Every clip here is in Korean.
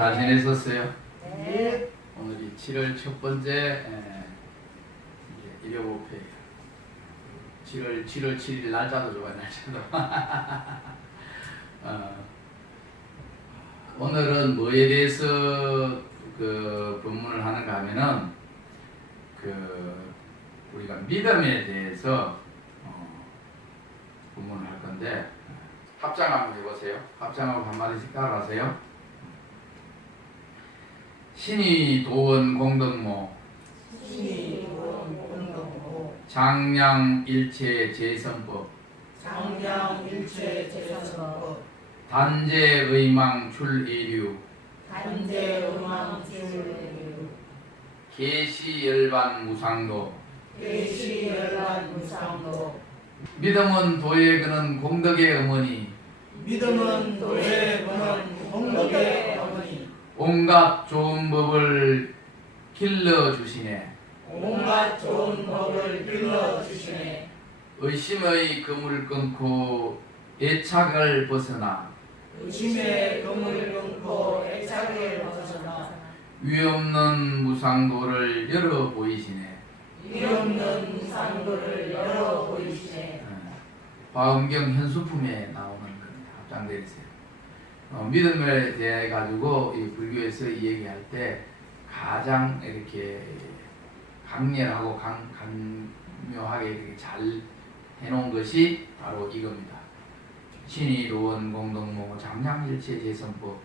잘 지냈었어요? 네. 오늘이 7월 첫 번째 일요일이에요. 7월 7일 날짜도 좋아요, 날짜도. 오늘은 뭐에 대해서 본문을 하는가 하면은 우리가 믿음에 대해서 본문을 할 건데, 합장 한번 해보세요. 합장하고 한마디씩 따라하세요. 신이 도원 공덕모 장량일체 제선법 단재의망 출애류 계시열반 무상도 믿음은 도에 그는 공덕의 어머니 온갖 좋은 법을 길러주시네. 의심의 그물을 끊고 애착을 벗어나 위없는 무상도를 열어 보이시네. 화엄경 현수품에 나오는 합장되어 있어요. 믿음에 대해 가지고 이 불교에서 이 얘기할 때 가장 이렇게 강렬하고 강묘하게 이렇게 잘 해놓은 것이 바로 이겁니다. 신이 도원 공덕모 장량일체 제선법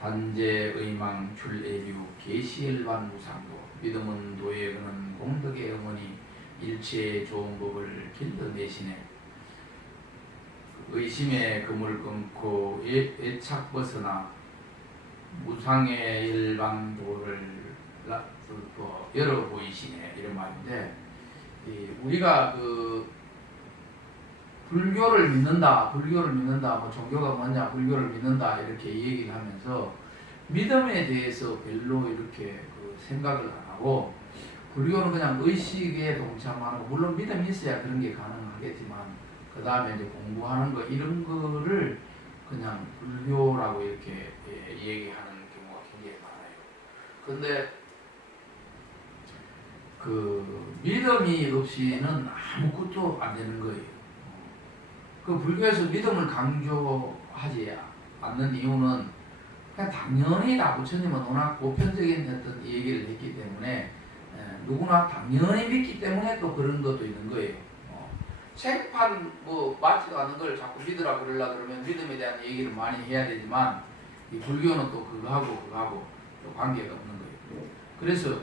단재의망 출애류 계시열반 무상도 믿음은 도에 그는 공덕의 어머니 일체의 좋은 법을 길러내시네. 의심의 그물을 끊고 애착 벗어나 무상의 일반도를 열어 보이시네, 이런 말인데, 우리가 불교를 믿는다, 뭐 종교가 뭐냐, 불교를 믿는다 이렇게 얘기를 하면서 믿음에 대해서 별로 이렇게 생각을 안 하고, 불교는 그냥 의식에 동참하는 거, 물론 믿음이 있어야 그런 게 가능하겠지만 그 다음에 이제 공부하는 거 이런 거를 그냥 불교라고 이렇게 얘기하는 경우가 굉장히 많아요. 근데 믿음이 없이는 아무것도 안 되는 거예요. 불교에서 믿음을 강조하지 않는 이유는 그냥 당연히 다 부처님은 워낙 보편적인 어떤 얘기를 했기 때문에 누구나 당연히 믿기 때문에 또 그런 것도 있는 거예요. 책판 맞지도 않는 걸 자꾸 믿으라 그러면 믿음에 대한 얘기를 많이 해야 되지만, 이 불교는 또 그거하고 또 관계가 없는 거예요. 그래서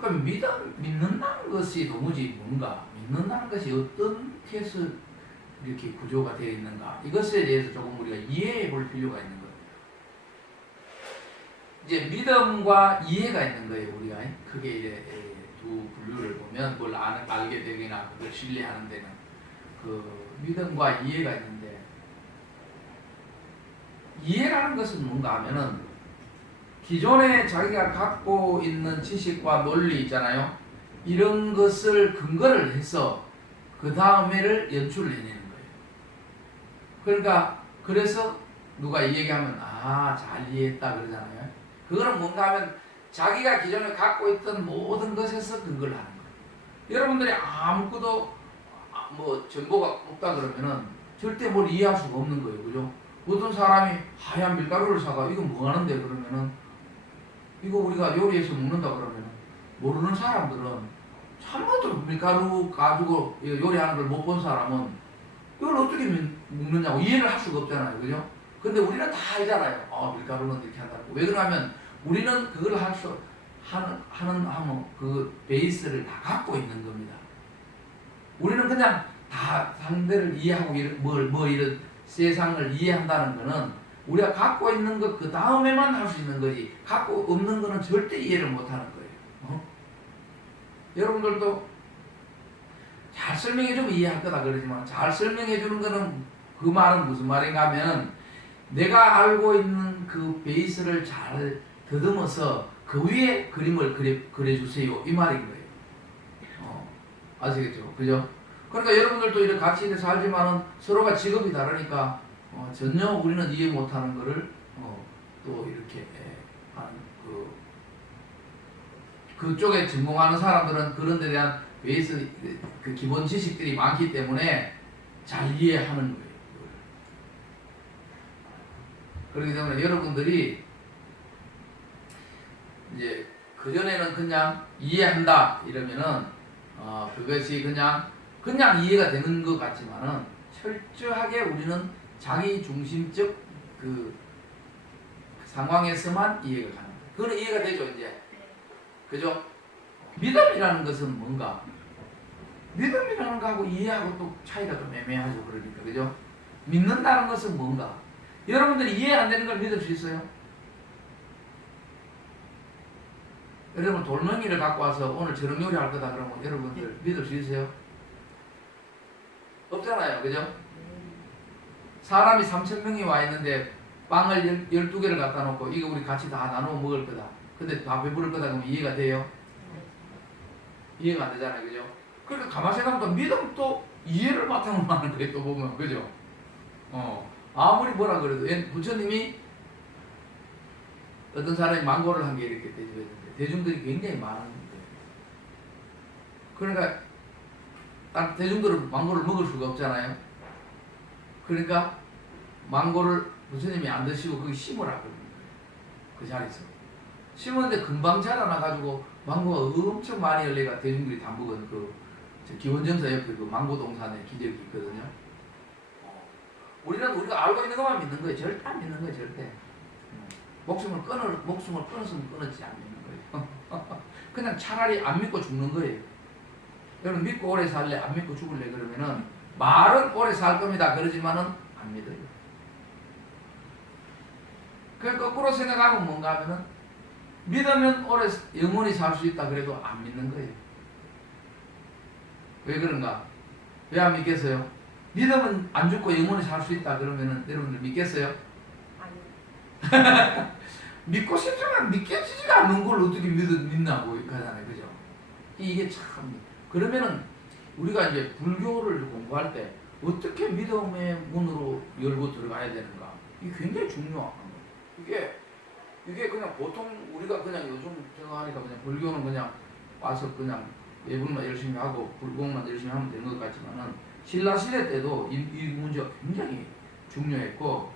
그럼 믿는다는 것이 도무지 뭔가, 믿는다는 것이 어떻게 해서 이렇게 구조가 되어 있는가, 이것에 대해서 조금 우리가 이해해 볼 필요가 있는 거예요. 이제 믿음과 이해가 있는 거예요. 우리가 크게 이제 두 분류를 보면 뭘 알게 되거나 그걸 신뢰하는 데는 믿음과 이해가 있는데, 이해라는 것은 뭔가 하면은 기존에 자기가 갖고 있는 지식과 논리 있잖아요. 이런 것을 근거를 해서 그 다음에를 연출을 해내는 거예요. 그러니까 그래서 누가 이 얘기하면 잘 이해했다 그러잖아요. 그거는 뭔가 하면 자기가 기존에 갖고 있던 모든 것에서 근거를 하는 거예요. 여러분들이 아무것도 정보가 없다 그러면은 절대 뭘 이해할 수가 없는 거예요. 그죠? 어떤 사람이 하얀 밀가루를 사가 이거 뭐 하는데 그러면은, 이거 우리가 요리해서 먹는다 그러면은, 모르는 사람들은 한 번도 밀가루 가지고 요리하는 걸 못 본 사람은 이걸 어떻게 먹느냐고 이해를 할 수가 없잖아요. 그죠? 근데 우리는 다 알잖아요. 밀가루는 이렇게 한다고. 왜 그러냐면 우리는 그걸 하는 그 베이스를 다 갖고 있는 겁니다. 우리는 그냥 다 상대를 이해하고 이런 세상을 이해한다는 거는 우리가 갖고 있는 것 그 다음에만 할 수 있는 거지, 갖고 없는 거는 절대 이해를 못 하는 거예요. 여러분들도 잘 설명해 주면 이해할 거다 그러지만, 잘 설명해 주는 거는 그 말은 무슨 말인가 하면 내가 알고 있는 그 베이스를 잘 더듬어서 그 위에 그림을 그려주세요, 이 말인 거예요. 아시겠죠? 그죠? 그러니까 여러분들도 이렇게 같이 살지만은 서로가 직업이 다르니까 전혀 우리는 이해 못하는 거를 또 이렇게 하는 그쪽에 전공하는 사람들은 그런 데 대한 베이스 그 기본 지식들이 많기 때문에 잘 이해하는 거예요. 그렇기 때문에 여러분들이 이제 그전에는 그냥 이해한다 이러면은 그것이 그냥 이해가 되는 것 같지만은 철저하게 우리는 자기 중심적 그 상황에서만 이해가 가는 거예요. 그건 이해가 되죠, 이제. 그죠? 믿음이라는 것은 뭔가? 믿음이라는 거하고 이해하고 또 차이가 좀 애매하죠. 그러니까. 그죠? 믿는다는 것은 뭔가? 여러분들이 이해 안 되는 걸 믿을 수 있어요? 여러분 돌멩이를 갖고 와서 오늘 저녁 요리 할 거다 그러면 여러분들 믿을 수 있어요? 없잖아요. 그죠? 사람이 3,000명이 와 있는데 빵을 12개를 갖다 놓고 이거 우리 같이 다 나누어 먹을 거다. 근데 다 배부를 거다 그러면 이해가 돼요? 이해가 안 되잖아요. 그죠? 그러니까 가만히 생각하면 믿음도 이해를 바탕으로 하는 거예요. 또 보면. 그죠? 아무리 뭐라 그래도 부처님이 어떤 사람이 망고를 한 개 이렇게 대접했는데 대중들이 굉장히 많은데 그러니까 딱 대중들은 망고를 먹을 수가 없잖아요. 그러니까 망고를 부처님이 안 드시고 거기 심으라고 그 자리에서 심었는데 금방 자라나가지고 망고가 엄청 많이 열려가 대중들이 다 먹은 그 기원정사 옆에 그 망고동산의 기적이 있거든요. 우리가 알고 있는 것만 믿는 거예요. 절대 안 믿는 거예요. 절대. 목숨을 끊었으면 끊었지 안 믿는 거예요. 그냥 차라리 안 믿고 죽는 거예요. 여러분 믿고 오래 살래 안 믿고 죽을래 그러면은 말은 오래 살 겁니다. 그러지만은 안 믿어요. 그 거꾸로 생각하면 뭔가 하면은 믿으면 오래 영원히 살 수 있다 그래도 안 믿는 거예요. 왜 그런가? 왜 안 믿겠어요? 믿으면 안 죽고 영원히 살 수 있다 그러면은 여러분들 믿겠어요? 아니요. 믿고 싶지만 믿겨지지가 않는 걸 어떻게 믿나고 하잖아요. 그죠? 이게 참 그러면은 우리가 이제 불교를 공부할 때 어떻게 믿음의 문으로 열고 들어가야 되는가? 이게 굉장히 중요한 거예요. 이게 그냥 보통 우리가 그냥 요즘 생각하니까 그냥 불교는 그냥 와서 그냥 예불만 열심히 하고 불공만 열심히 하면 되는 것 같지만은 신라 시대 때도 이 문제가 굉장히 중요했고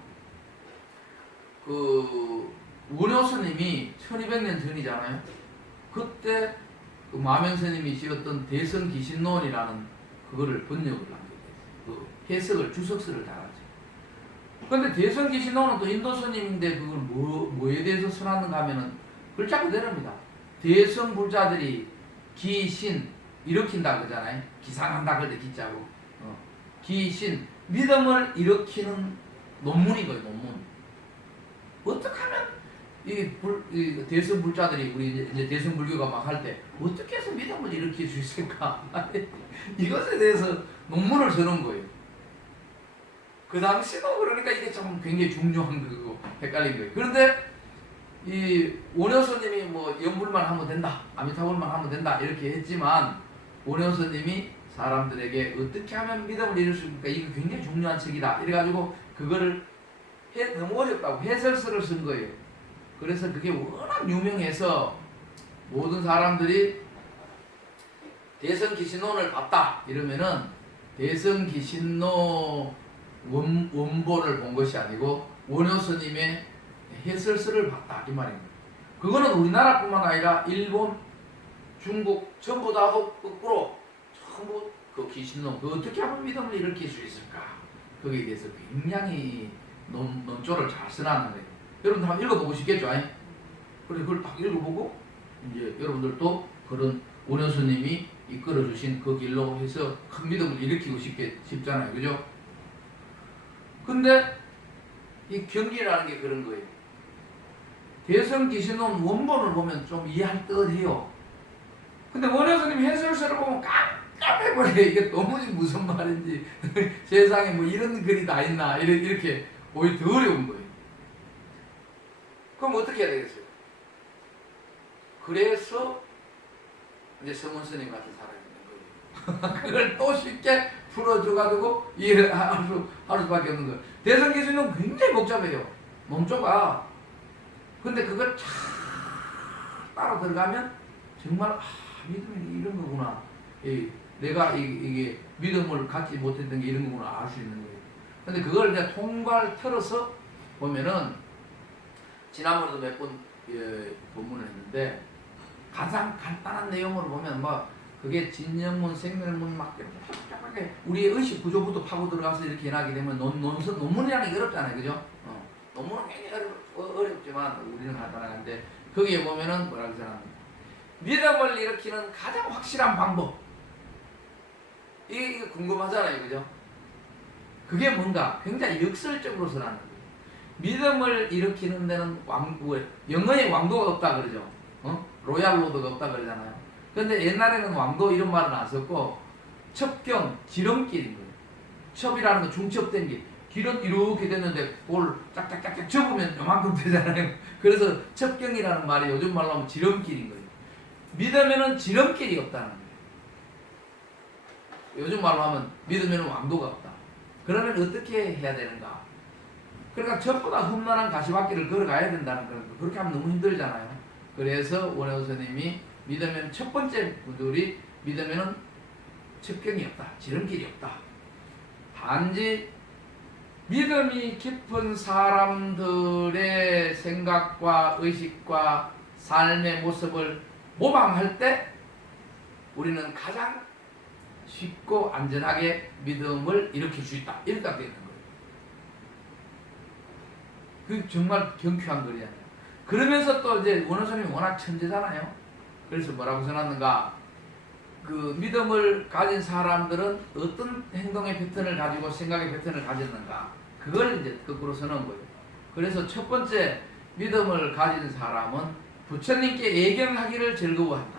그 원효 스님이 1200년 전이잖아요. 그때 그 마명 스님이 지었던 대성기신론이라는 그거를 번역을 하게 됐어요. 그 해석을 주석서를 달았죠. 그런데 대성기신론은 또 인도 스님인데 그걸 뭐에 대해서 써놨는가 하면은 글자 그대로입니다. 대성 불자들이 기신 일으킨다 그러잖아요. 기상한다 그럴 때 기자고 기신 믿음을 일으키는 논문이거든요. 논문. 어떻게 하면 이 대성 불자들이 우리 이제 대성 불교가 막 할 때 어떻게 해서 믿음을 일으킬 수 있을까? 이것에 대해서 논문을 써놓은 거예요. 그 당시도 그러니까 이게 참 굉장히 중요한 거고 헷갈린 거예요. 그런데 이 원효스님이 뭐 연불만 하면 된다, 아미타불만 하면 된다 이렇게 했지만 원효스님이 사람들에게 어떻게 하면 믿음을 이룰 수 있을까? 이게 굉장히 중요한 책이다. 이래가지고 그거를 너무 어렵다고 해설서를 쓴 거예요. 그래서 그게 워낙 유명해서 모든 사람들이 대성기신론을 봤다 이러면은 대성기신론 원본을 본 것이 아니고 원효스님의 해설서를 봤다 이 말입니다. 그거는 우리나라뿐만 아니라 일본, 중국 전부 다 거꾸로 전부 그 기신론 그 어떻게 하면 믿음을 일으킬 수 있을까 거기에 대해서 굉장히 논조를 잘 써놨는 거예요. 여러분들 한번 읽어보고 싶겠죠? 그래서 그걸 딱 읽어보고 이제 여러분들도 그런 원효스님이 이끌어주신 그 길로 해서 큰 믿음을 일으키고 싶잖아요. 그죠? 근데 이 경기라는 게 그런 거예요. 대성기신론 원본을 보면 좀 이해할 듯해요. 근데 원효스님 해설서를 보면 깜깜해버려요. 이게 도무지 무슨 말인지 세상에 뭐 이런 글이 다 있나 이렇게 오히려 더 어려운 거예요. 그럼 어떻게 해야 되겠어요? 그래서 이제 성원 스님 같은 사람이 있는 거예요. 그걸 또 쉽게 풀어줘가지고 이해를 할 수밖에 없는 거예요. 대성기신론 굉장히 복잡해요. 몸조가 근데 그걸 쫙 따라 들어가면 정말 믿음이 이런 거구나. 내가 이게 믿음을 갖지 못했던 게 이런 거구나 알 수 있는 거예요. 근데 그걸 이제 통발 틀어서 보면은 지난번에도 몇 번 본문을 했는데 가장 간단한 내용으로 보면 뭐 그게 진영문, 생명문 막 쫙쫙하게 우리의 의식 구조부터 파고 들어가서 이렇게 해나게 되면 논문이라는 게 어렵잖아요, 그죠? 논문은 굉장히 어렵지만 우리는 간단한데 거기에 보면은 뭐라고 생각합니까? 믿음을 일으키는 가장 확실한 방법. 이게 궁금하잖아요, 그죠? 그게 뭔가 굉장히 역설적으로 선하는 거예요. 믿음을 일으키는 데는 영어에 왕도가 없다 그러죠. 로얄 로드가 없다 그러잖아요. 근데 옛날에는 왕도 이런 말은 안 썼고 첩경, 지름길인 거예요. 첩이라는 건 중첩된 길. 길은 이렇게 됐는데 그걸 짝짝짝짝 접으면 요만큼 되잖아요. 그래서 첩경이라는 말이 요즘 말로 하면 지름길인 거예요. 믿으면은 지름길이 없다는 거예요. 요즘 말로 하면 믿으면은 왕도가 없다. 그러면 어떻게 해야 되는가? 그러니까 첩보다 험난한 가시밭길을 걸어가야 된다는 거예요. 그렇게 하면 너무 힘들잖아요. 그래서 원효 스님이 믿으면 첫 번째 분들이 믿으면은 첩경이 없다. 지름길이 없다. 단지 믿음이 깊은 사람들의 생각과 의식과 삶의 모습을 모방할 때 우리는 가장 쉽고 안전하게 믿음을 일으킬 수 있다. 이렇게 되어 있는 거예요. 그 정말 경쾌한 글이잖아요. 그러면서 또 이제 원효 스님이 워낙 천재잖아요. 그래서 뭐라고 써놨는가? 그 믿음을 가진 사람들은 어떤 행동의 패턴을 가지고 생각의 패턴을 가졌는가? 그걸 이제 거꾸로 써놓은 거예요. 그래서 첫 번째 믿음을 가진 사람은 부처님께 예경하기를 즐거워한다.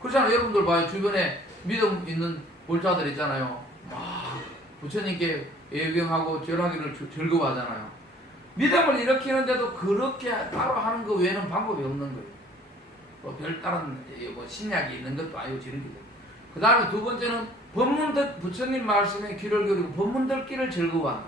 그렇잖아요. 여러분들 봐요. 주변에 믿음 있는 볼자들 있잖아요. 막 부처님께 예경하고 절하기를 즐거워하잖아요. 믿음을 일으키는데도 그렇게 따로 하는 거 외에는 방법이 없는 거예요. 뭐 별다른 신약이 있는 것도 아니고 지름길. 그 다음에 두 번째는 부처님 말씀에 귀를 기울이고 법문 듣기를 즐거워한다.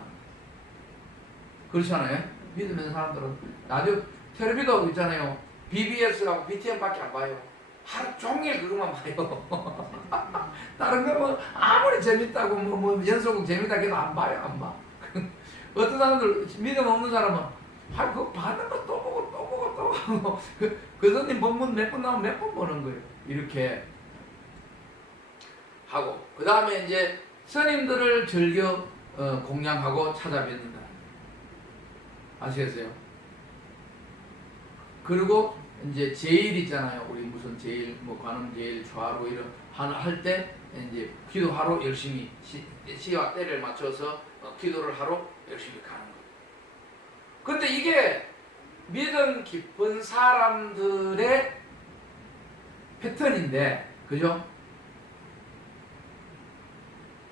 그렇잖아요. 믿음 있는 사람들은 라디오 텔레비도 있잖아요. BBS라고 BTN밖에 안 봐요. 하루 종일 그것만 봐요. 다른 거는 아무리 재밌다고 뭐 연속극 재밌다 해도 안 봐요. 안 봐. 어떤 사람들 믿음 없는 사람은 그거 받는 거 또 보고 또 보고 또 보고 그 선생님 본문 몇 번 나오면 몇 번 보는 거예요. 이렇게 하고 그 다음에 이제 스님들을 즐겨 공양하고 찾아뵙는다. 아시겠어요? 그리고 이제 제일 있잖아요. 우리 무슨 제일 뭐 관음 제일 좌로 이런 할 때 이제 기도하러 열심히 시와 때를 맞춰서 기도를 하러 열심히 가는 거예요. 근데 이게 믿음 깊은 사람들의 패턴인데, 그죠?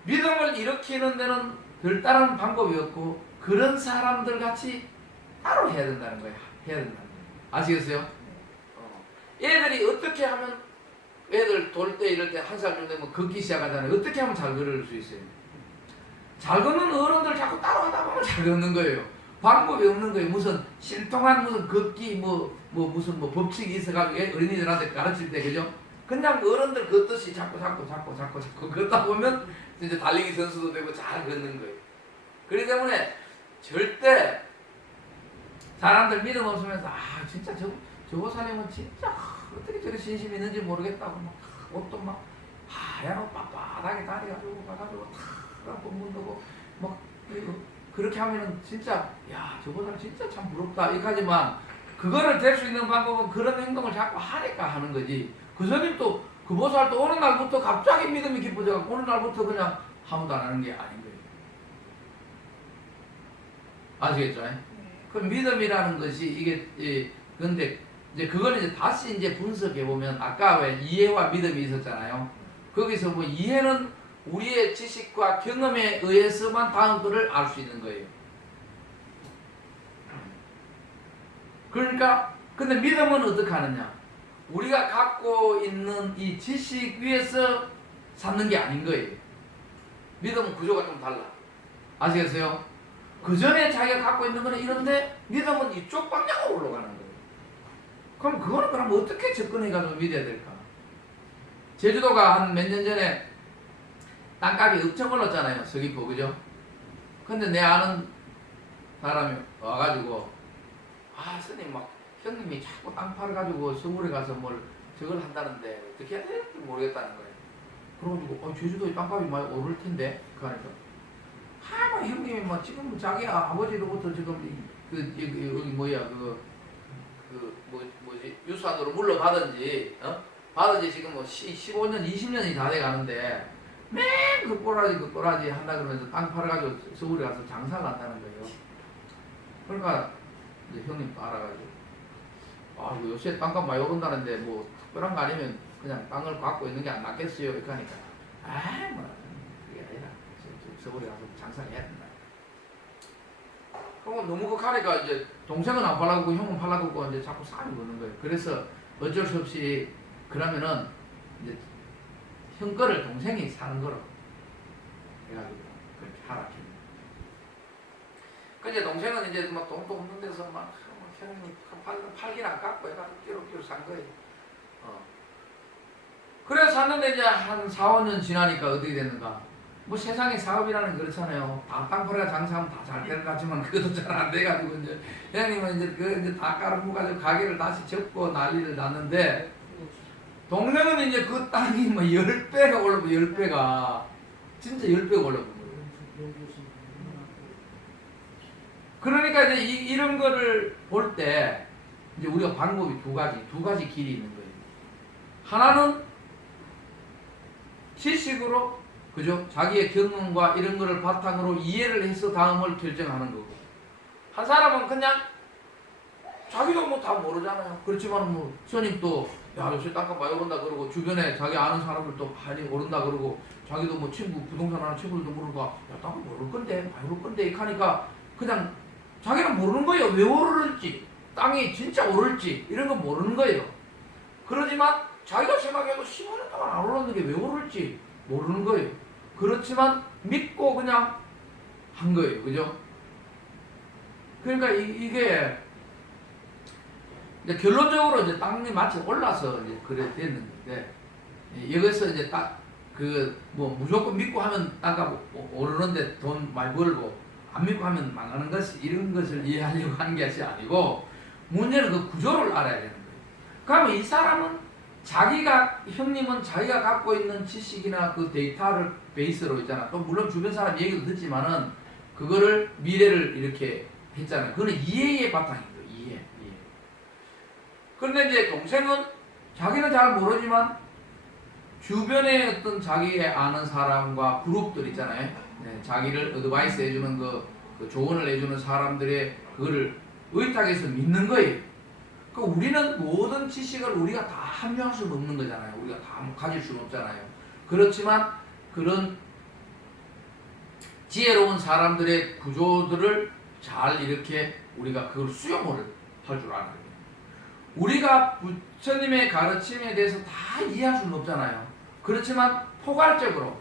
믿음을 일으키는 데는 별다른 방법이 없고 그런 사람들 같이 따로 해야 된다는 거예요. 해야 된다는 거예요. 아시겠어요? 애들이 어떻게 하면 애들 돌 때 이럴 때 한 살 정도 되면 걷기 시작하잖아요. 어떻게 하면 잘 걸을 수 있어요? 잘 걷는 어른들 자꾸 따라가다 보면 잘 걷는 거예요. 방법이 없는 거예요. 무슨 신통한 무슨 걷기 무슨 법칙이 있어가지고 어린이들한테 가르칠 때, 그죠? 그냥 어른들 걷듯이 자꾸 걷다 보면 이제 달리기 선수도 되고 잘 걷는 거예요. 그렇기 때문에 절대 사람들 믿음 없으면서 진짜 저 보살님은 진짜 어떻게 저렇게 신심이 있는지 모르겠다고 막 옷도 막 하얀 옷 빳빳하게 다려가지고 가가지고 탁 본문도고 막 그렇게 하면은 진짜 저 보살 진짜 참 부럽다 이까지만 그거를 될 수 있는 방법은 그런 행동을 자꾸 하니까 하는 거지. 그 스님도 그 보살도 어느 날부터 갑자기 믿음이 깊어져가지고 어느 날부터 그냥 아무도 안 하는 게 아닌 거예요. 아시겠죠? 그 믿음이라는 것이 이게 근데 이제 그걸 이제 다시 이제 분석해 보면 아까 왜 이해와 믿음이 있었잖아요. 거기서 뭐 이해는 우리의 지식과 경험에 의해서만 다음 거를 알 수 있는 거예요. 그러니까 근데 믿음은 어떻게 하느냐? 우리가 갖고 있는 이 지식 위에서 삼는 게 아닌 거예요. 믿음은 구조가 좀 달라. 아시겠어요? 그 전에 자기가 갖고 있는 거는 이런데 믿음은 이쪽 방향으로 올라가는 거예요. 그럼 그거는 그럼 어떻게 접근해가지고 믿어야 될까? 제주도가 한 몇 년 전에 땅값이 엄청 올랐잖아요. 서귀포, 그죠? 근데 내 아는 사람이 와가지고, 아, 스님, 막, 형님이 자꾸 땅 팔아가지고 서울에 가서 뭘 저걸 한다는데 어떻게 해야 될지 모르겠다는 거예요. 그래가지고, 제주도에 땅값이 많이 오를 텐데? 그러니까, 막 형님이 막 지금 자기 아버지로부터 지금 여기 뭐야, 뭐지, 유산으로 물러받은지, 받은지 지금 뭐 15년, 20년이 다 돼 가는데, 맨 그 꼬라지 한다 그러면서 땅 팔아가지고 서울에 가서 장사를 한다는 거예요. 그러니까 이제 형님도 알아가지고, 이거 요새 땅값 많이 오른다는데 뭐 특별한 거 아니면 그냥 땅을 갖고 있는 게 안 낫겠어요? 이렇게 하니까, 뭐 그게 아니라 서울에 가서 장사를 해야 된다. 그럼 너무 극하니까 이제 동생은 안 팔라고 형은 팔라고 이제 자꾸 싸움이 거는 거예요. 그래서 어쩔 수 없이 그러면은 이제 형 거를 동생이 사는 거로 해가지고 그렇게 하락했네. 그 이제 동생은 이제 막 돈도 없는 데서 막 형님 팔긴 안 깎고 해가지고 끼로 산 거예요. 그래서 샀는데 이제 한 4, 5년 지나니까 어떻게 됐는가? 뭐 세상에 사업이라는 게 그렇잖아요. 다 땅파리가 장사하면 다 잘 될 것 같지만 그것도 잘 안 돼가지고 이제 형님은 이제 다 깔아놓고 가지고 가게를 다시 접고 난리를 났는데, 동생은 이제 그 땅이 뭐 10배가 올라고 10배가 진짜 10배가 올라온 거예요. 그러니까 이제 이런 거를 볼 때 이제 우리가 방법이 두 가지 길이 있는 거예요. 하나는 지식으로, 그죠? 자기의 경험과 이런 거를 바탕으로 이해를 해서 다음을 결정하는 거고, 한 사람은 그냥 자기도 뭐 다 모르잖아요. 그렇지만 뭐 스님도 야 요새 땅값 많이 오른다 그러고, 주변에 자기 아는 사람들도 많이 오른다 그러고, 자기도 뭐 친구 부동산 하는 친구들도 모르고, 야 땅값 오를 건데 많이 오를 건데 이렇게 하니까 그냥 자기는 모르는 거예요. 왜 오를지, 땅이 진짜 오를지 이런 거 모르는 거예요. 그러지만 자기가 생각해도 15년 동안 안 올랐는데 왜 오를지 모르는 거예요. 그렇지만 믿고 그냥 한 거예요. 그죠? 그러니까 이게 이제 결론적으로 이제 땅이 마치 올라서 이제 그래 됐는데, 여기서 이제 딱 뭐 무조건 믿고 하면 땅값 오르는데 돈 많이 벌고, 안 믿고 하면 망하는 것이, 이런 것을 이해하려고 하는 것이 아니고, 문제는 그 구조를 알아야 되는 거예요. 그러면 이 사람은 형님은 자기가 갖고 있는 지식이나 그 데이터를 베이스로 있잖아. 또 물론 주변 사람 얘기도 듣지만은 그거를 미래를 이렇게 했잖아요. 그거는 이해의 바탕인 거예요. 이해. 그런데 이제 동생은 자기는 잘 모르지만 주변에 어떤 자기의 아는 사람과 그룹들 있잖아요. 네, 자기를 어드바이스 해주는 그 조언을 해주는 사람들의 그거를 의탁해서 믿는 거예요. 그 우리는 모든 지식을 우리가 다 함유할 수는 없는 거잖아요. 우리가 다 가질 수는 없잖아요. 그렇지만 그런 지혜로운 사람들의 구조들을 잘 이렇게 우리가 그걸 수용을 할 줄 아는 거예요. 우리가 부처님의 가르침에 대해서 다 이해할 수는 없잖아요. 그렇지만 포괄적으로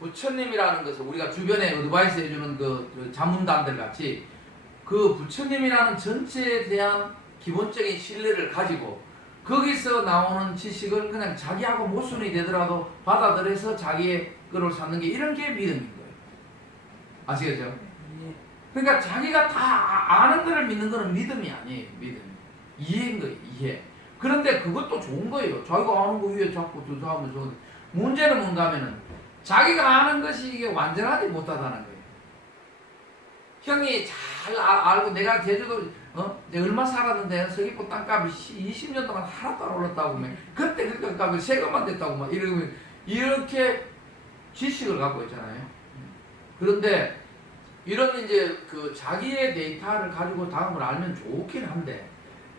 부처님이라는 것을 우리가 주변에 어드바이스 해주는 그 자문단들 같이 그 부처님이라는 전체에 대한 기본적인 신뢰를 가지고 거기서 나오는 지식을 그냥 자기하고 모순이 되더라도 받아들여서 자기의 거를 삼는 게, 이런 게 믿음인 거예요. 아시겠죠? 그러니까 자기가 다 아는 거를 믿는 거는 믿음이 아니에요. 믿음. 이해인 거예요. 이해. 그런데 그것도 좋은 거예요. 자기가 아는 거 위에 자꾸 조사하면 좋은. 문제는 뭔가 하면은 자기가 아는 것이 이게 완전하지 못하다는 거예요. 형이 잘 알고, 내가 제주도 내가 얼마 살았는데 서귀포 땅값이 20년 동안 하나도 안 올랐다고 막, 그때 그 값이 세금만 됐다고 막 이러면, 이렇게 지식을 갖고 있잖아요. 그런데 이런 이제 그 자기의 데이터를 가지고 다음을 알면 좋긴 한데,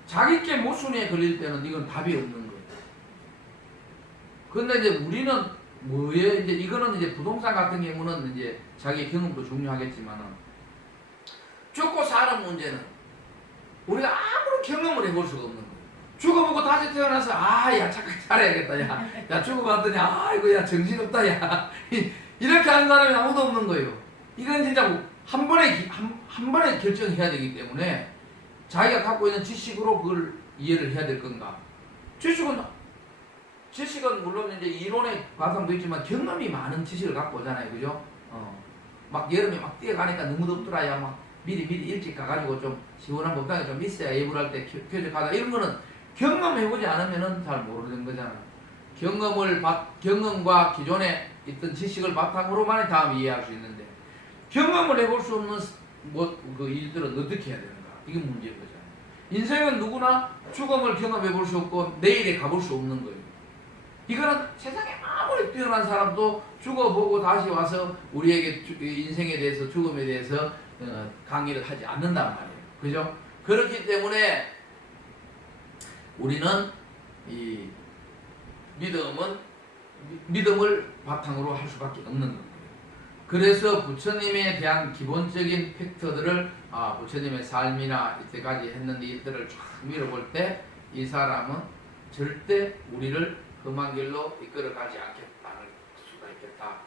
자기께 모순에 걸릴 때는 이건 답이 없는 거예요. 그런데 이제 우리는 뭐에 이제 이거는 이제 부동산 같은 경우는 이제 자기 경험도 중요하겠지만은, 죽고 사는 문제는 우리가 아무런 경험을 해볼 수가 없는 거예요. 죽어보고 다시 태어나서 야 착하게 살아야겠다, 야 죽어봤더니 아이고 야 정신없다, 야 이렇게 하는 사람이 아무도 없는 거예요. 이건 진짜 한 번에 결정해야 되기 때문에 자기가 갖고 있는 지식으로 그걸 이해를 해야 될 건가. 지식은 물론 이제 이론의 바탕도 있지만 경험이 많은 지식을 갖고 오잖아요, 그죠? 막 여름에 막 뛰어가니까 너무 덥더라야 막 미리 일찍 가가지고 좀 시원한 법당에 좀 있어야 예불할 때 쾌적하다. 이런 거는 경험해보지 않으면은 잘 모르는 거잖아요. 경험과 기존에 있던 지식을 바탕으로만 다음 이해할 수 있는데 경험을 해볼 수 없는 그 일들은 어떻게 해야 되는가? 이게 문제인 거잖아요. 인생은 누구나 죽음을 경험해 볼 수 없고 내일에 가볼 수 없는 거예요. 이거는 세상에 아무리 뛰어난 사람도 죽어보고 다시 와서 우리에게 인생에 대해서 죽음에 대해서 강의를 하지 않는단 말이에요. 그죠? 그렇기 때문에 우리는 이 믿음을 바탕으로 할 수밖에 없는 거예요. 그래서 부처님에 대한 기본적인 팩터들을 부처님의 삶이나 이때까지 했는데 이들을 쫙 밀어볼 때 이 사람은 절대 우리를 험한 길로 이끌어가지 않겠다는 수가 있겠다.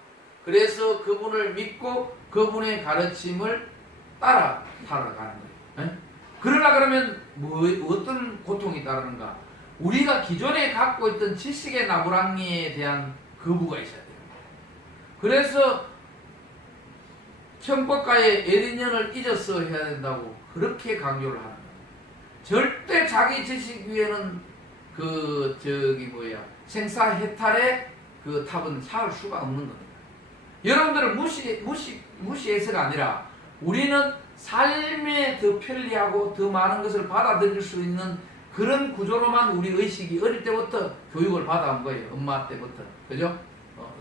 그래서 그분을 믿고 그분의 가르침을 따라 살아가는 거예요. 에? 그러나 그러면 어떤 고통이 따르는가? 우리가 기존에 갖고 있던 지식의 나부랑니에 대한 거부가 있어야 돼요. 그래서 청법가의 예린년을 잊어서 해야 된다고 그렇게 강조를 하는 거예요. 절대 자기 지식 위에는 생사해탈의 그 탑은 쌓을 수가 없는 겁니다. 여러분들을 무시해서가 아니라 우리는 삶에 더 편리하고 더 많은 것을 받아들일 수 있는 그런 구조로만 우리 의식이 어릴 때부터 교육을 받아온 거예요. 엄마 때부터. 그죠?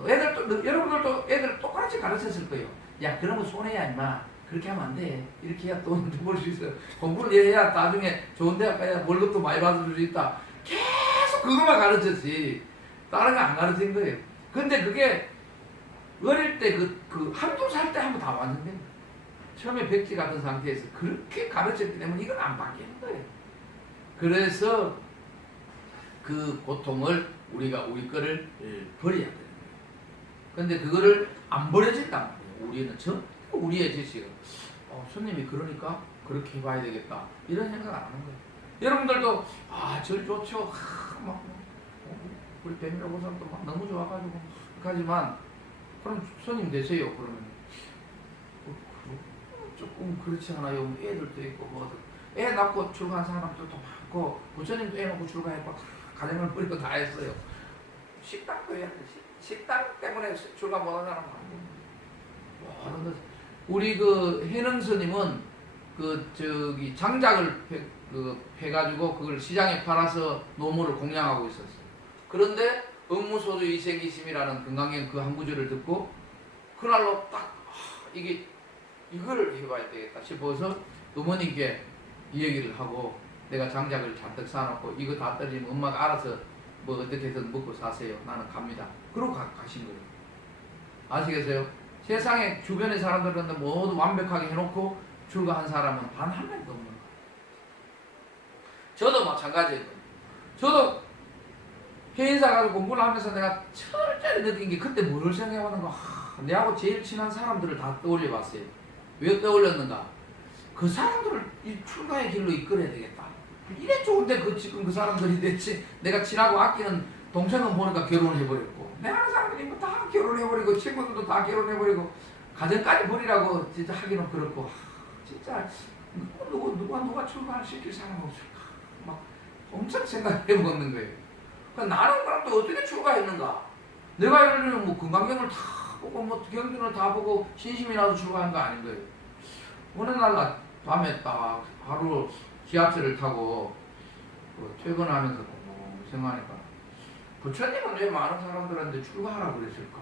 여러분들도 애들 똑같이 가르쳤을 거예요. 야, 그러면 손해야, 임마. 그렇게 하면 안 돼. 이렇게 해야 돈 벌 수 있어. 공부를 해야 나중에 좋은 대학 가야 월급도 많이 받을 수 있다. 계속 그것만 가르쳤지. 다른 거 안 가르친 거예요. 근데 그게 어릴 때 한두 살 때 한번 다 왔는데 처음에 백지 같은 상태에서 그렇게 가르쳤기 때문에 이건 안 바뀌는 거예요. 그래서 그 고통을 우리가 우리 거를 버려야 되는 거예요. 근데 그거를 안 버려진단 말이에요. 우리는 전부 우리의 지식은 손님이 그러니까 그렇게 해봐야 되겠다 이런 생각 안 하는 거예요. 여러분들도 절 좋죠. 우리 배미라고 사람도 막 너무 좋아가지고 하지만 그럼 손님 되세요. 그러면 조금 그렇지 않아요. 애들도 있고 애 낳고 출가한 사람들도 많고 부처님도 애 낳고 출가했고 가정을 뿌리고 다 했어요. 식당도 해야 돼. 식당 때문에 출가 못한 사람 많고 우리 해능 스님은 장작을 해가지고 그걸 시장에 팔아서 노무를 공양하고 있었어요. 그런데 업무소주 이생기심이라는 금강경 그 한 구절을 듣고 그날로 딱 이걸 해봐야 되겠다 싶어서 어머니께 이 얘기를 하고 내가 장작을 잔뜩 사놓고 이거 다 떨어지면 엄마가 알아서 뭐 어떻게든 먹고 사세요. 나는 갑니다. 그러고 가신 거예요. 아시겠어요? 세상에 주변의 사람들은 모두 완벽하게 해놓고 출가한 사람은 단 한 명도 없는 거예요. 저도 마찬가지예요. 저도 해인사 가서 공부를 하면서 내가 철저히 느낀 게 그때 뭘 생각해봤는가. 내하고 제일 친한 사람들을 다 떠올려봤어요. 왜 떠올렸는가? 그 사람들을 이 출가의 길로 이끌어야 되겠다. 이래 좋은데 지금 그 사람들이 내가 친하고 아끼는 동생은 보니까 결혼해버렸고 내 아는 사람들이 뭐 다 결혼해버리고 친구들도 다 결혼해버리고 가정까지 버리라고 진짜 하기는 그렇고 진짜 누가 출가를 시킬 사람 없을까 막 엄청 생각해보는 거예요. 그러니까 나는 그럼 또 어떻게 출가했는가? 내가 예를 들면 뭐 금강경을 다 보고 뭐 경전을 다 보고 신심이 나서 출가한 거 아닌 거예요. 어느 날 밤에 딱 하루 지하철을 타고 퇴근하면서 생각하니까 부처님은 왜 많은 사람들한테 출가하라고 그랬을까?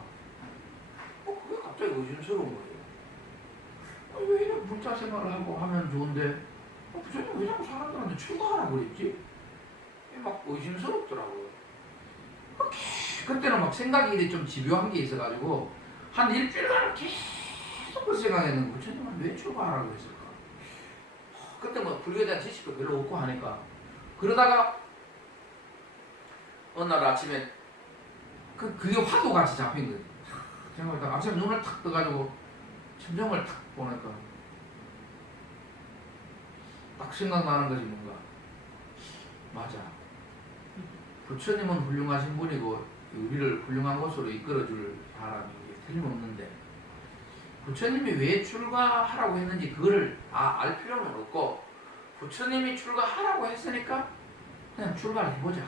그게 갑자기 의심스러운 거예요. 왜 이렇게 불자 생활을 하고 하면 좋은데 부처님 왜 자꾸 사람들한테 출가하라고 그랬지? 막 의심스럽더라고요. 그때는 막 생각이 좀 집요한 게 있어가지고 한 일주일간 계속 그 생각했는데 부처님은 왜 출가하라고 그랬을까? 그때 뭐 불교에 대한 지식도 별로 없고 하니까 그러다가 어느 날 아침에 그게 화두같이 잡힌 거예요. 생각하다가 아침에 눈을 탁 떠가지고 천정을 탁 보니까 딱 생각나는 것이 뭔가, 맞아, 부처님은 훌륭하신 분이고 우리를 훌륭한 곳으로 이끌어줄 사람이 틀림없는데, 부처님이 왜 출가하라고 했는지 그거를 알 필요는 없고, 부처님이 출가하라고 했으니까 그냥 출가를 해보자.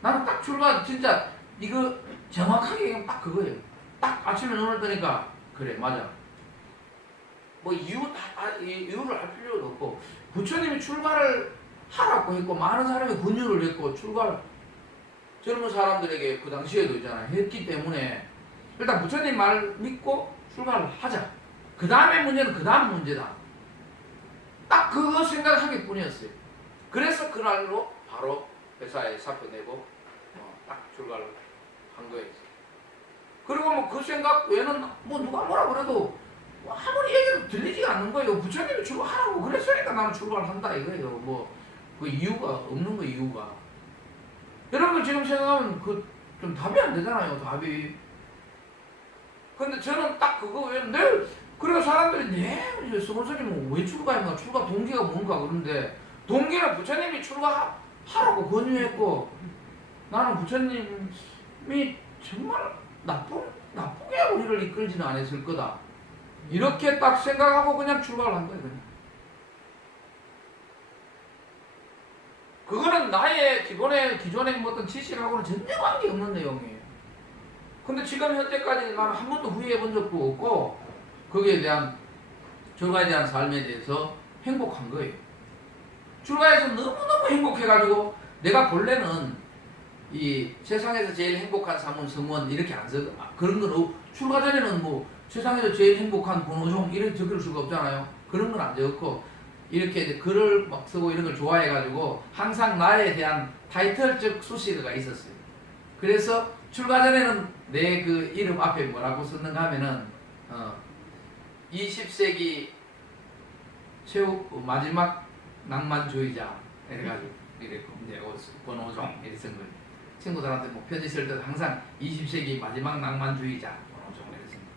나는 딱 출가, 진짜 이거 정확하게 얘기하면 딱 그거예요. 딱 아침에 눈을 뜨니까 그래, 맞아. 뭐 이유를 알 필요도 없고, 부처님이 출가를 하라고 했고 많은 사람이 권유를 했고 출가를 젊은 사람들에게 그 당시에도 있잖아요, 했기 때문에 일단 부처님 말 믿고 출가를 하자. 그 다음에 문제는 그 다음 문제다. 딱 그거 생각하기 뿐이었어요. 그래서 그날로 바로 회사에 사표 내고 딱 출가를 한 거예요. 그리고 뭐 그 생각 외에는 뭐 누가 뭐라 그래도 아무리 얘기해도 들리지가 않는 거예요. 부처님이 출가하라고 그랬으니까 나는 출가를 한다 이거예요. 뭐 그 이유가 없는 거, 이유가. 여러분들 지금 생각하면 그 좀 답이 안 되잖아요, 답이. 근데 저는 딱 그거 왜 그래서 사람들이 스몰스님 왜 출가했나, 출가 동기가 뭔가 그런데, 동기는 부처님이 출가하라고 권유했고 나는 부처님이 정말 나쁘게 우리를 이끌지는 않았을 거다, 이렇게 딱 생각하고 그냥 출가를 한 거예요. 그냥. 그거는 나의 기존의 어떤 지식하고는 전혀 관계없는 내용이에요. 근데 지금 현재까지 나는 한 번도 후회해 본 적도 없고, 거기에 대한 출가에 대한 삶에 대해서 행복한 거예요. 출가해서 너무너무 행복해가지고, 내가 본래는 이 세상에서 제일 행복한 삶은 성원 이렇게 안 써. 그런 건 출가 전에는 뭐 세상에서 제일 행복한 번호종 이렇게 적을 수가 없잖아요. 그런 건 안 적고, 이렇게 이제 글을 막 쓰고 이런 걸 좋아해가지고 항상 나에 대한 타이틀적 수식어가 있었어요. 그래서 출가 전에는 내 그 이름 앞에 뭐라고 썼는가 하면은 20세기 최후 마지막 낭만주의자 이래가지고 이랬고, 이제 권오종 이렇게 쓴 거예요. 친구들한테 뭐 편지 쓸 때도 항상 20세기 마지막 낭만주의자 권오종 이렇게 쓴 거예요.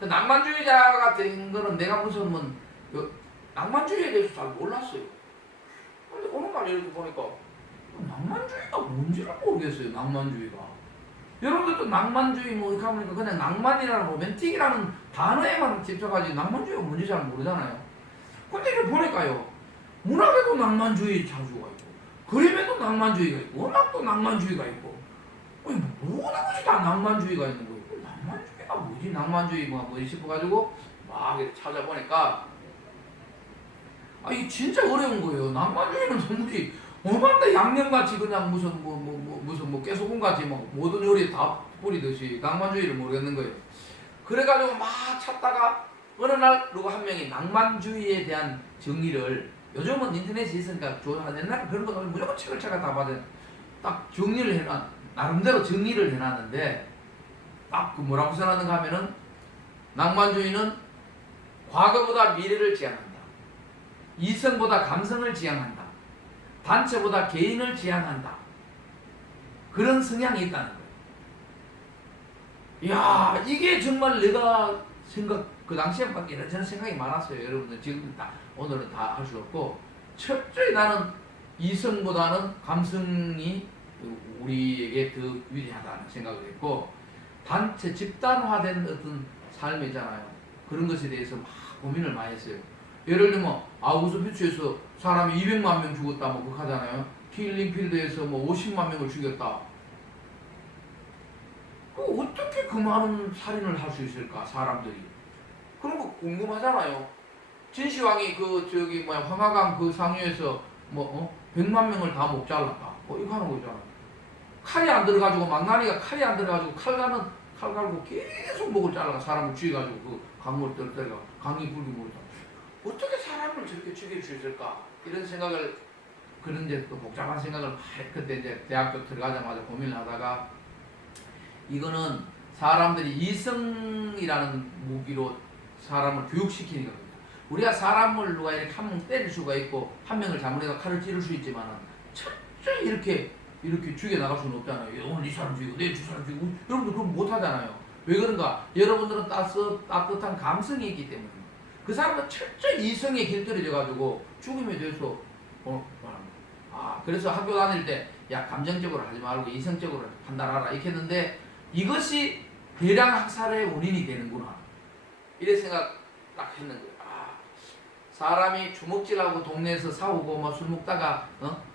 그 낭만주의자가 된 거는 내가 무슨 낭만주의에 대해서 잘 몰랐어요. 근데 어느 날 이렇게 보니까 낭만주의가 뭔지를 모르겠어요. 낭만주의가. 여러분들도 낭만주의 뭐 이렇게 하니까 그냥 낭만이라는 로맨틱이라는 단어에만 집착하지 낭만주의가 뭔지 잘 모르잖아요. 근데 이렇게 보니까요, 문학에도 낭만주의 자주가 있고, 그림에도 낭만주의가 있고, 음악도 낭만주의가 있고, 모든 것이 다 낭만주의가 있는 거예요. 낭만주의가 뭐지? 낭만주의가 뭐지 싶어가지고 막 이렇게 찾아보니까 이 진짜 어려운 거예요. 낭만주의는 도무지 얼마나 양념같이 그냥 무슨 깨소금같이 막 모든 요리에 다 뿌리듯이 낭만주의를 모르겠는 거예요. 그래가지고 막 찾다가 어느 날 누구 한 명이 낭만주의에 대한 정의를, 요즘은 인터넷이 있으니까 옛날에 그런 거 무조건 책을 다 받아요. 딱 정리를 나름대로 정의를 해놨는데, 딱 그 뭐라고 써놨는가 하면은, 낭만주의는 과거보다 미래를 지향한다, 이성보다 감성을 지향한다, 단체보다 개인을 지향한다, 그런 성향이 있다는 거예요. 이야, 이게 정말 내가 그 당시에 막 이런저런 생각이 많았어요. 여러분들 지금 오늘은 다 할 수 없고, 철저히 나는 이성보다는 감성이 우리에게 더 유리하다는 생각을 했고, 단체 집단화된 어떤 삶이잖아요. 그런 것에 대해서 막 고민을 많이 했어요. 예를 들면 아우슈비츠에서 사람이 200만 명 죽었다 뭐 그렇게 하잖아요. 킬링필드에서 뭐 50만 명을 죽였다. 어떻게 그 많은 살인을 할 수 있을까, 사람들이. 그런 거 궁금하잖아요. 진시황이 황하강 그 상류에서 100만 명을 다 목 잘랐다. 이거 하는 거 있잖아요. 칼이 안 들어가지고, 망나니가 칼이 안 들어가지고 칼 갈고 계속 목을 잘라가 사람을 죽여가지고 그 강물을 떨어뜨려가 강이 불기 모르다. 어떻게 사람을 저렇게 죽일 수 있을까? 이런 생각을, 그런 이제 또 복잡한 생각을 그때 이제 대학교 들어가자마자 고민을 하다가, 이거는 사람들이 이성이라는 무기로 사람을 교육시키는 겁니다. 우리가 사람을 누가 이렇게 한 명 때릴 수가 있고, 한 명을 잘못해서 칼을 찌를 수 있지만은, 철저히 이렇게 죽여나갈 수는 없잖아요. 오늘 이 사람 죽이고, 내일 저 사람 죽이고, 여러분들 그건 못하잖아요. 왜 그런가? 여러분들은 따뜻한 감성이 있기 때문에. 그 사람은 철저히 이성에 길들여져 가지고 죽음에 대해서 그래서 학교 다닐 때 야 감정적으로 하지 말고 이성적으로 판단하라 이렇게 했는데 이것이 대량 학살의 원인이 되는구나 이래 생각 딱 했는 거예요. 사람이 주먹질하고 동네에서 싸우고 뭐 술 먹다가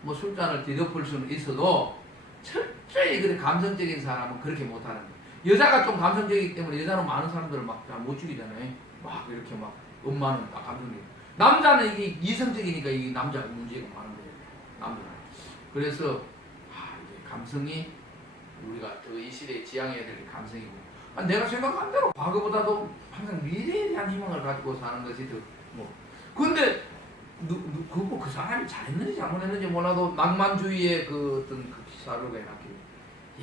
뭐 술잔을 뒤덮을 수는 있어도 철저히 그래 감성적인 사람은 그렇게 못하는 거예요. 여자가 좀 감성적이기 때문에 여자는 많은 사람들을 막 못 죽이잖아요. 막 이렇게 막 엄마는 딱 감성적. 남자는 이게 이성적이니까 이게 남자가 문제가 많은 거예요. 남자는. 그래서 이게 감성이 우리가 이 시대에 지향해야 될 감성이고. 내가 생각한 대로 과거보다도 항상 미래에 대한 희망을 가지고 사는 것이 더 뭐. 근데 그 사람이 잘했는지 잘못했는지 몰라도 낭만주의의 그 어떤 그 사료가 해놨길래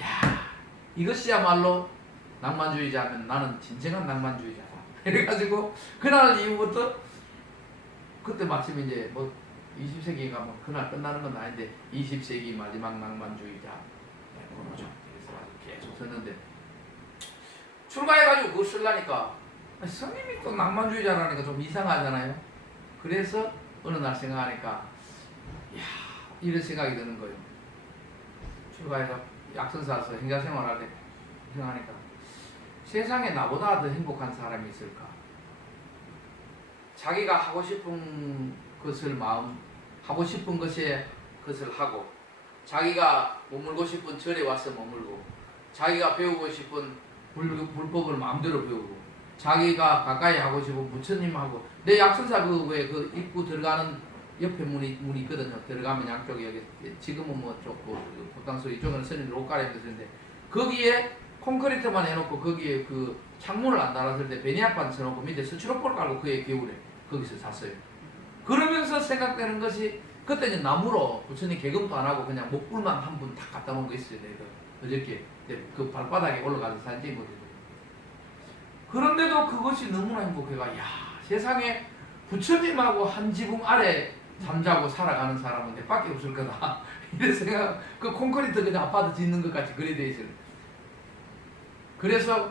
야 이것이야말로 낭만주의자면 나는 진정한 낭만주의자다 이래가지고 그날 이후부터 그때 마침 이제 뭐 20세기가 뭐 그날 끝나는 건 아닌데 20세기 마지막 낭만주의자 그거죠. 그래서 아주 계속 썼는데 출가해가지고 그거 쓰려니까 스님이 또 낭만주의자라니까 좀 이상하잖아요. 그래서 어느 날 생각하니까 야 이런 생각이 드는 거예요. 출가해서 약선사서 행자생활할 때 생각하니까 세상에 나보다 더 행복한 사람이 있을까? 자기가 하고 싶은 것을 하고 싶은 것에 것을 하고 자기가 머물고 싶은 절에 와서 머물고 자기가 배우고 싶은 불법을 마음대로 배우고 자기가 가까이 하고 싶은 부처님하고 내 약선사 그 입구 들어가는 옆에 문이 있거든요. 들어가면 양쪽에 여기 지금은 뭐 좁고 보탕소 이쪽은 스님들 옷 갈아입는데 거기에 콘크리트만 해놓고 거기에 그 창문을 안 달았을 때 베니아판 쳐놓고 밑에 스티로폼 깔고 그의 겨울에 거기서 잤어요. 그러면서 생각되는 것이 그때 이제 나무로 부처님 개금도 안 하고 그냥 목불만 한 분 딱 갖다 놓은 거 있어요. 내가 어저께 그 발바닥에 올라가서 사진 찍은 거죠. 그런데도 그것이 너무나 행복해가 야 세상에 부처님하고 한 지붕 아래 잠자고 살아가는 사람은 내밖에 없을 거다 이런 생각. 그 콘크리트 그냥 아파트 짓는 것 같이 그래 돼 있어요. 그래서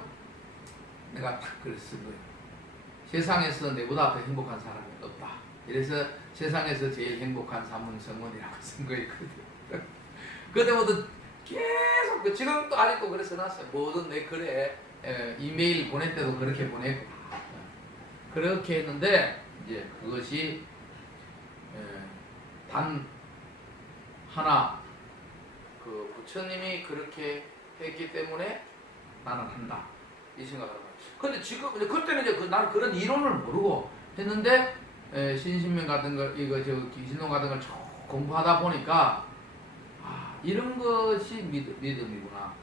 내가 딱 글을 쓴 거예요. 세상에서 내보다 더 행복한 사람이 없다. 이래서 세상에서 제일 행복한 삶은 성원이라고 쓴 거예요. 그때부터 계속 지금도 아직도 그래서 놨어요. 모든 내 글에 이메일 보낼 때도 그렇게 보내고 그렇게 했는데 이제 그것이 단 하나 그 부처님이 그렇게 했기 때문에 나는 한다 이 생각을 하고. 근데 지금 그때는 이제 나는 그런 이론을 모르고 했는데 신신명 같은 걸 이거 기신론 같은 걸 공부하다 보니까 이런 것이 믿음이구나.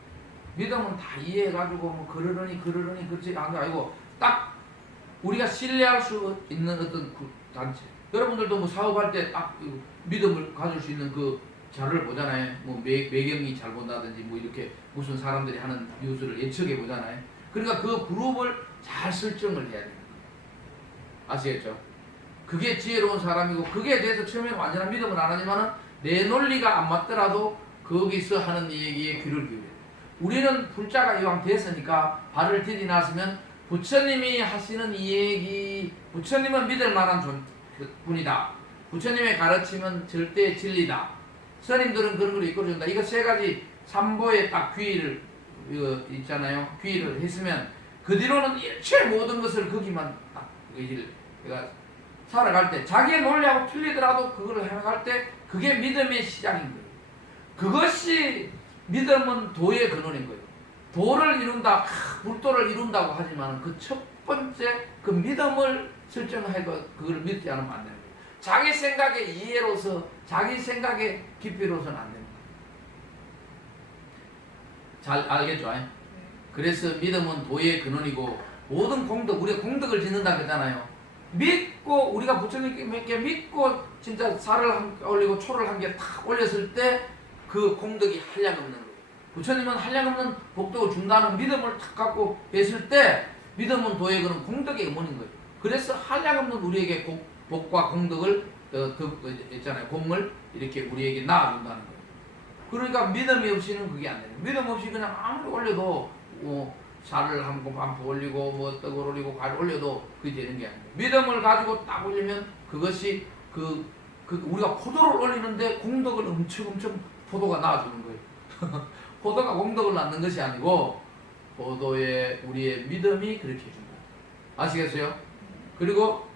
믿음은 다 이해해가지고 뭐 그러려니 그렇지 않은 게 아니고 딱 우리가 신뢰할 수 있는 어떤 그 단체. 여러분들도 뭐 사업할 때 딱 믿음을 가질 수 있는 그 자료를 보잖아요. 뭐 매경이 잘 본다든지 뭐 이렇게 무슨 사람들이 하는 뉴스를 예측해 보잖아요. 그러니까 그 그룹을 잘 설정을 해야 돼요. 아시겠죠? 그게 지혜로운 사람이고 그게 대해서 처음에는 완전한 믿음을 안 하지만은 내 논리가 안 맞더라도 거기서 하는 얘기에 귀를 기울여요. 우리는 불자가 이왕 됐으니까 발을 들이놨으면 부처님이 하시는 이 얘기, 부처님은 믿을 만한 분이다. 부처님의 가르침은 절대 진리다. 스님들은 그런 걸 이끌어준다. 이거 세 가지 삼보에 딱 귀의를 이거 있잖아요. 귀의를 했으면 그 뒤로는 일체 모든 것을 거기만 딱 의지를 그러니까 살아갈 때 자기의 논리하고 틀리더라도 그걸 해나갈 때 그게 믿음의 시작인 거예요. 그것이 믿음은 도의 근원인 거예요. 도를 이룬다, 불도를 이룬다고 하지만 그 첫 번째 그 믿음을 설정하고 그걸 믿지 않으면 안 되는 거예요. 자기 생각의 이해로서 자기 생각의 깊이로서는 안 됩니다. 잘 알겠죠? 그래서 믿음은 도의 근원이고 모든 공덕, 우리가 공덕을 짓는다 그러잖아요. 믿고 우리가 부처님께 믿고 진짜 살을 올리고 초를 한 개 탁 올렸을 때 그 공덕이 한량없는 거예요. 부처님은 한량없는 복덕을 준다는 믿음을 탁 갖고 했을 때 믿음은 도의 그런 공덕의 음원인 거예요. 그래서 한량없는 우리에게 복과 공덕을 있잖아요. 공을 이렇게 우리에게 낳아준다는 거예요. 그러니까 믿음이 없이는 그게 안 돼요. 믿음 없이 그냥 아무리 올려도 살을 한번 올리고 뭐 떡을 올리고 과일 올려도 그게 되는 게 아니에요. 믿음을 가지고 딱 올리면 그것이 우리가 포도를 올리는데 공덕을 엄청 포도가 낳아주는 거예요. 포도가 공덕을 낳는 것이 아니고 포도에 우리의 믿음이 그렇게 해준다. 아시겠어요? 그리고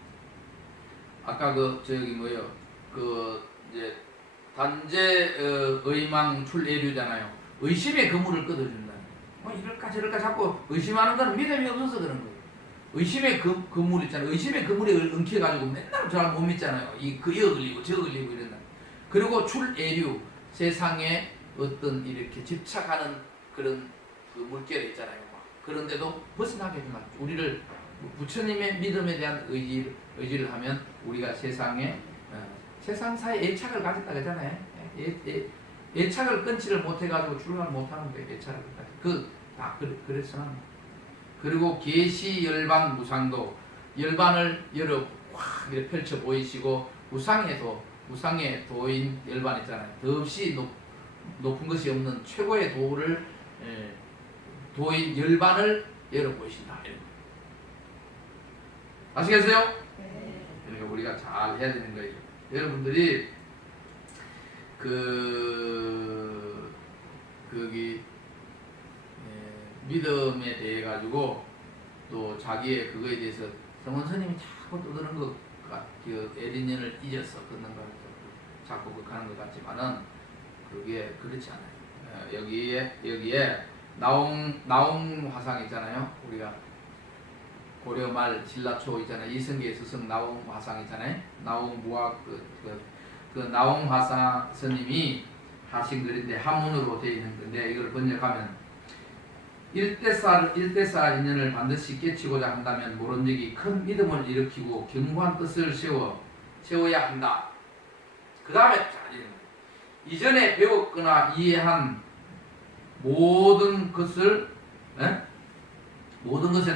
아까 이제 단제 의망 출애류잖아요. 의심의 그물을 끊어준다. 이럴까 저럴까 자꾸 의심하는 건 믿음이 없어서 그런 거예요. 의심의 그물 있잖아요. 의심의 그물에 엉켜가지고 맨날 잘 못 믿잖아요. 이어 걸리고 저 걸리고 이런다. 그리고 출애류, 세상에 어떤 이렇게 집착하는 그런 그 물결이 있잖아요. 그런데도 벗어나게 해준다. 우리를 부처님의 믿음에 대한 의지를 하면 우리가 세상사에 애착을 가졌다 그러잖아요. 애착을 끊지를 못해가지고 출가를 못하는데 애착을 다 그래서는. 그리고 계시 열반 무상도, 열반을 확 이렇게 펼쳐 보이시고 무상의 도인 열반 있잖아요. 더없이 높은 것이 없는 최고의 도인 열반을 열어 보이신다. 아시겠어요? 네. 그러니까 우리가 잘 해야 되는 거예요. 여러분들이 믿음에 대해 가지고 또 자기의 그거에 대해서 성원 스님이 자꾸 떠드는 것 에린년을 잊어서 끊는 걸 자꾸 하는 것 같지만은 그게 그렇지 않아요. 여기에 나옹 화상 있잖아요. 우리가 고려말 신라초 있잖아요. 이승계 스승 나옹 화상 있잖아요. 나옹 무학 그 나옹 화상 스님이 하신 글인데 한문으로 되어 있는 건데 이걸 번역하면 일대사 인연을 반드시 깨치고자 한다면 모른 적이 큰 믿음을 일으키고 견고한 뜻을 세워야 한다. 그 다음에 이전에 배웠거나 이해한 모든 것을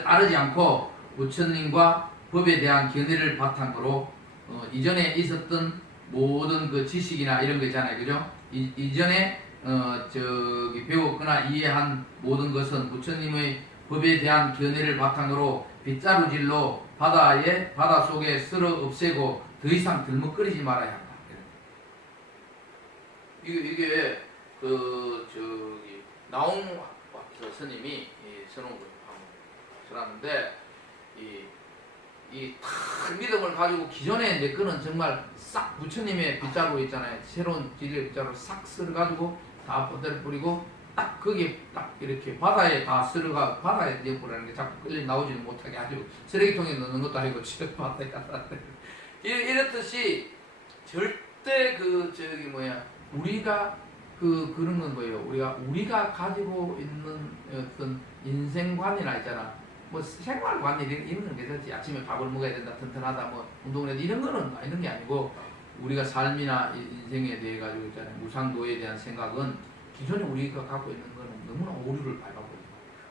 따르지 않고 부처님과 법에 대한 견해를 바탕으로 이전에 있었던 모든 그 지식이나 이런 거 있잖아요, 그죠? 이전에 배웠거나 이해한 모든 것은 부처님의 법에 대한 견해를 바탕으로 빗자루질로 바다 속에 쓸어 없애고 더 이상 들먹거리지 말아야 한다. 이게 나옹 스님이 써놓은 거예요. 탁 믿음을 가지고 기존에 내 거는 정말 싹 부처님의 빗자루 있잖아요. 새로운 진리의 빗자루 싹 쓸어가지고 다 뻗어 뿌리고 딱 거기에 딱 이렇게 바다에 다 쓸어가 바다에 내버리는 게 자꾸 끌려 나오지는 못하게 아주 쓰레기통에 넣는 것도 아니고 집에 바다에 갖다 이렇듯이 절대 우리가 그런 건 뭐예요? 우리가 가지고 있는 어떤 인생관이나 있잖아. 뭐 생활관 이런 건 괜찮지. 아침에 밥을 먹어야 된다, 튼튼하다, 뭐 운동을 해야 돼. 이런 거는 이런 게 아니고 우리가 삶이나 인생에 대해 가지고 있잖아요. 무상도에 대한 생각은 기존에 우리가 갖고 있는 거는 너무나 오류를 밟아버려.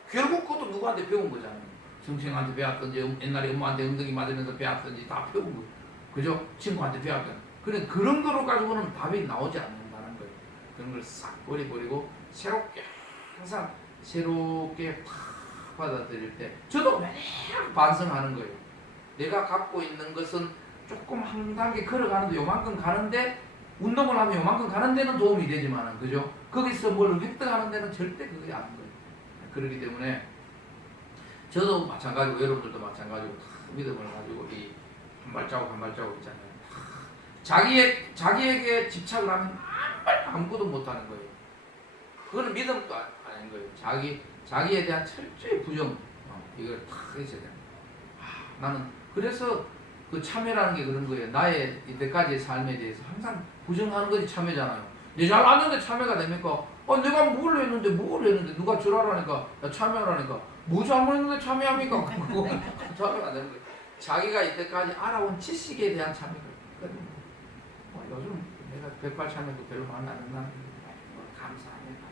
결국 그것도 누구한테 배운 거잖아요. 선생님한테 배웠든지 옛날에 엄마한테 엉덩이 맞으면서 배웠든지 다 배운 거. 그죠? 친구한테 배웠던. 그런 거로 가지고는 답이 나오지 않는다는 거예요. 그런 걸 싹 버리고 항상 새롭게 받아들일 때 저도 매일 반성하는 거예요. 내가 갖고 있는 것은 조금 한 단계 걸어가는데 요만큼 가는데 운동을 하면 요만큼 가는 데는 도움이 되지만 그죠? 거기서 뭘 획득하는 데는 절대 그게 아닌 거예요. 그렇기 때문에 저도 마찬가지고 여러분들도 마찬가지고 믿음을 가지고 이 한 발자국 있잖아요. 자기에게 집착을 하면 아무것도 못하는 거예요. 그거는 믿음도 아닌 거예요. 자기에 대한 철저히 부정, 이걸 탁 해줘야 돼요. 나는 그래서 그 참여라는 게 그런 거예요. 나의 이때까지의 삶에 대해서 항상 부정하는 것이 참여잖아요. 내 잘 아는데 참여가 됩니까? 내가 뭘 했는데 누가 주라라니까 참여하라니까 뭐 잘못했는데 참여합니까? 참여가 안 되는 거예요. 자기가 이때까지 알아온 지식에 대한 참여가 있거든요. 요즘 내가 백발 참여도 별로 안 한다. 감사합니다.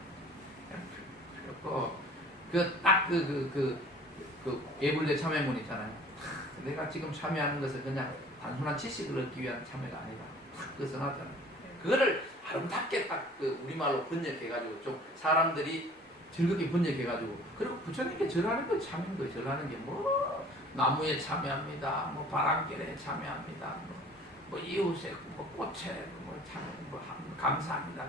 예불대 참여문 있잖아요. 내가 지금 참여하는 것은 그냥 단순한 지식을 얻기 위한 참여가 아니다. 그 써놨잖아요. 그거를 아름답게 딱 우리말로 번역해가지고 좀 사람들이 즐겁게 번역해가지고 그리고 부처님께 절하는 거 참인 거예요. 절하는 게 뭐 나무에 참여합니다. 뭐 바람결에 참여합니다. 뭐 이웃에 뭐 꽃에 뭐 감사합니다.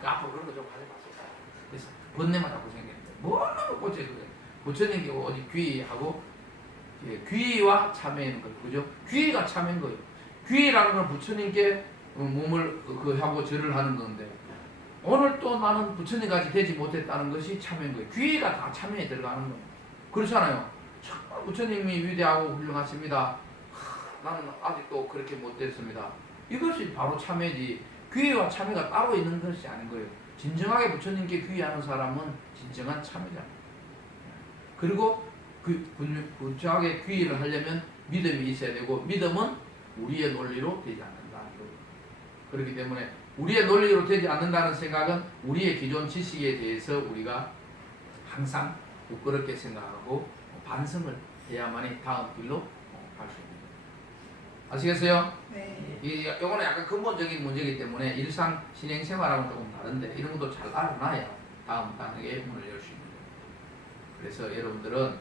그 앞으로 그런 거 좀 하지 마세요. 그래서 번뇌만 자꾸 생기는데 뭐라고 꽃에 그래. 부처님께 어디 귀하고 귀와 참여하는 거예요. 그죠? 귀가 참여인 거예요. 귀라는 건 부처님께 몸을 하고 절을 하는 건데 오늘 또 나는 부처님까지 되지 못했다는 것이 참여인 거예요. 귀가 다 참여에 들어가는 거예요. 그렇잖아요. 정말 부처님이 위대하고 훌륭하십니다. 나는 아직도 그렇게 못됐습니다. 이것이 바로 참여지. 귀와 참여가 따로 있는 것이 아닌 거예요. 진정하게 부처님께 귀의하는 사람은 진정한 참여자. 그리고 부처하게 귀의를 하려면 믿음이 있어야 되고 믿음은 우리의 논리로 되지 않는다. 그렇기 때문에 우리의 논리로 되지 않는다는 생각은 우리의 기존 지식에 대해서 우리가 항상 부끄럽게 생각하고 반성을 해야만이 다음 길로 갈 수 있습니다. 아시겠어요? 네. 이거는 약간 근본적인 문제이기 때문에 일상 진행 생활하고는 조금 다른데 이런 것도 잘 알아놔야 다음 단계의 문을 열 수 있는 거예요. 그래서 여러분들은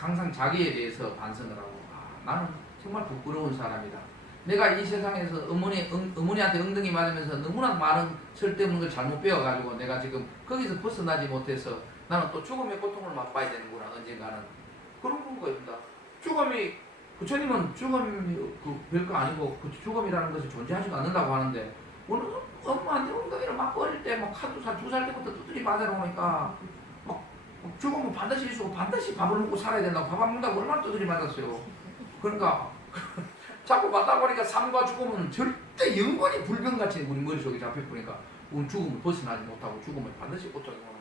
항상 자기에 대해서 반성을 하고 나는 정말 부끄러운 사람이다. 내가 이 세상에서 어머니한테 엉덩이 맞으면서 너무나 많은 쓸데없는 걸 잘못 배워가지고 내가 지금 거기서 벗어나지 못해서 나는 또 죽음의 고통을 맛봐야 되는구나 언젠가는 그런 거입니다. 죽음이 부처님은 죽음이 별거 아니고 그 죽음이라는 것이 존재하지도 않는다고 하는데 오늘 엄마한테 엉덩이를 막 어릴 때 막 한두 살, 두 살 때부터 두드리 맞아놓으니까 막 죽으면 반드시 있고 반드시 밥을 먹고 살아야 된다고 밥 안 먹는다고 얼마나 두드리 맞았어요. 그러니까 자꾸 맞다 보니까 삶과 죽음은 절대 영원히 불변같이 우리 머릿속에 잡혀보니까 우리 죽음을 벗어나지 못하고 죽음을 반드시 고통이 오는 거예요.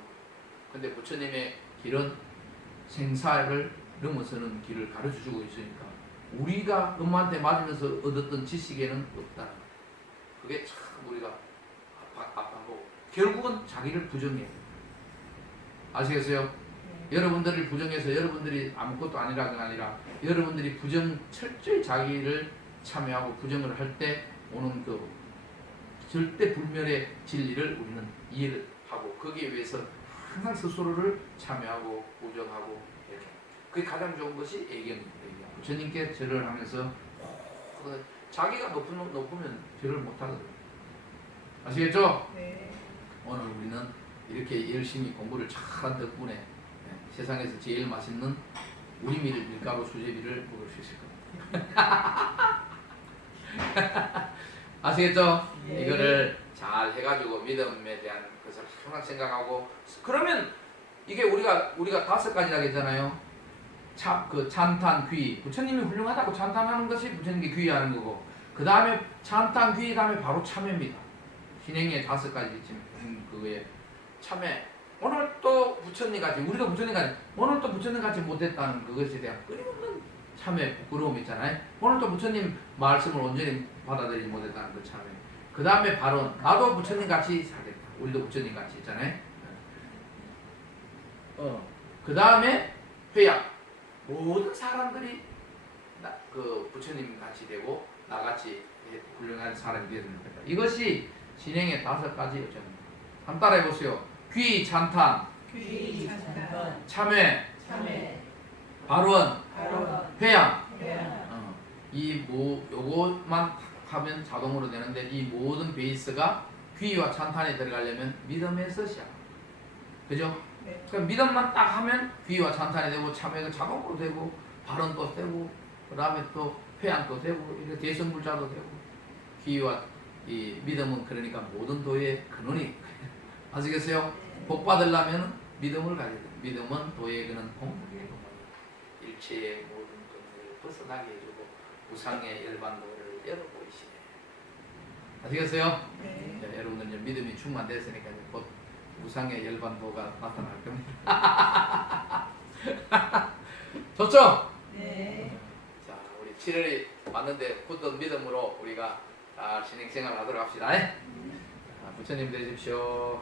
근데 부처님의 길은 생사를 넘어서는 길을 가르쳐주고 있으니까 우리가 엄마한테 맞으면서 얻었던 지식에는 없다는 거예요. 그게 참 우리가 아파하고 결국은 자기를 부정해요. 아시겠어요? 여러분들을 부정해서 여러분들이 아무것도 아니라가 아니라 여러분들이 철저히 자기를 참여하고 부정을 할 때 오는 그 절대 불멸의 진리를 우리는 이해를 하고 거기에 위해서 항상 스스로를 참여하고 부정하고 이렇게 그게 가장 좋은 것이 애견입니다. 부처님께 절을 하면서 자기가 높으면 절을 못하거든요. 아시겠죠? 네. 오늘 우리는 이렇게 열심히 공부를 잘한 덕분에 세상에서 제일 맛있는 우리밀 밀가루 수제비를 먹을 수 있을 겁니다. 아시겠죠? 네. 이거를 잘 해가지고 믿음에 대한 것을 항상 생각하고 그러면 이게 우리가 5가지라고 했잖아요. 찬탄, 귀. 부처님이 훌륭하다고 찬탄하는 것이 부처님께 귀의하는 거고 그 다음에 찬탄, 귀 다음에 바로 참회입니다. 신행의 5가지 그거에 참회. 오늘 또 부처님같이 우리도 부처님같이 오늘 또 부처님같이 못했다는 그것에 대한 끊임없는 참회 부끄러움 있잖아요. 오늘 또 부처님 말씀을 온전히 받아들이지 못했다는 그 참회. 그 다음에 바로 나도 부처님같이 살겠다. 우리도 부처님같이 있잖아요. 그 다음에 회약. 모든 사람들이 그 부처님같이 되고 나같이 훌륭한 사람이 되는 겁니다. 이것이 진행의 5가지 요점입니다. 한번 따라해 보세요. 귀, 찬탄, 귀, 찬탄, 참회, 발원, 회양. 요것만 하면 자동으로 되는데 이 모든 베이스가 귀와 찬탄에 들어가려면 믿음에서 시작합니다. 그죠? 네. 그럼 믿음만 딱 하면 귀와 찬탄이 되고 참회가 자동으로 되고 발언도 되고 그 다음에 또 회양도 되고 이렇게 대성불자도 되고 귀와 이 믿음은 그러니까 모든 도의 근원이 아시겠어요? 복 받으려면 믿음을 가져야 돼요. 믿음은 도의 근원 공덕의 근원 일체의 모든 근원을 벗어나게 해주고 우상의 열반도를 열어보이시네. 아시겠어요? 네. 자, 여러분들 이제 믿음이 충만됐으니까 이제 곧 우상의 열반도가 나타날 겁니다. 좋죠? 네. 자, 우리 7월이 왔는데 굳은 믿음으로 우리가 잘 신행생활 하도록 합시다. 자, 부처님 되십시오.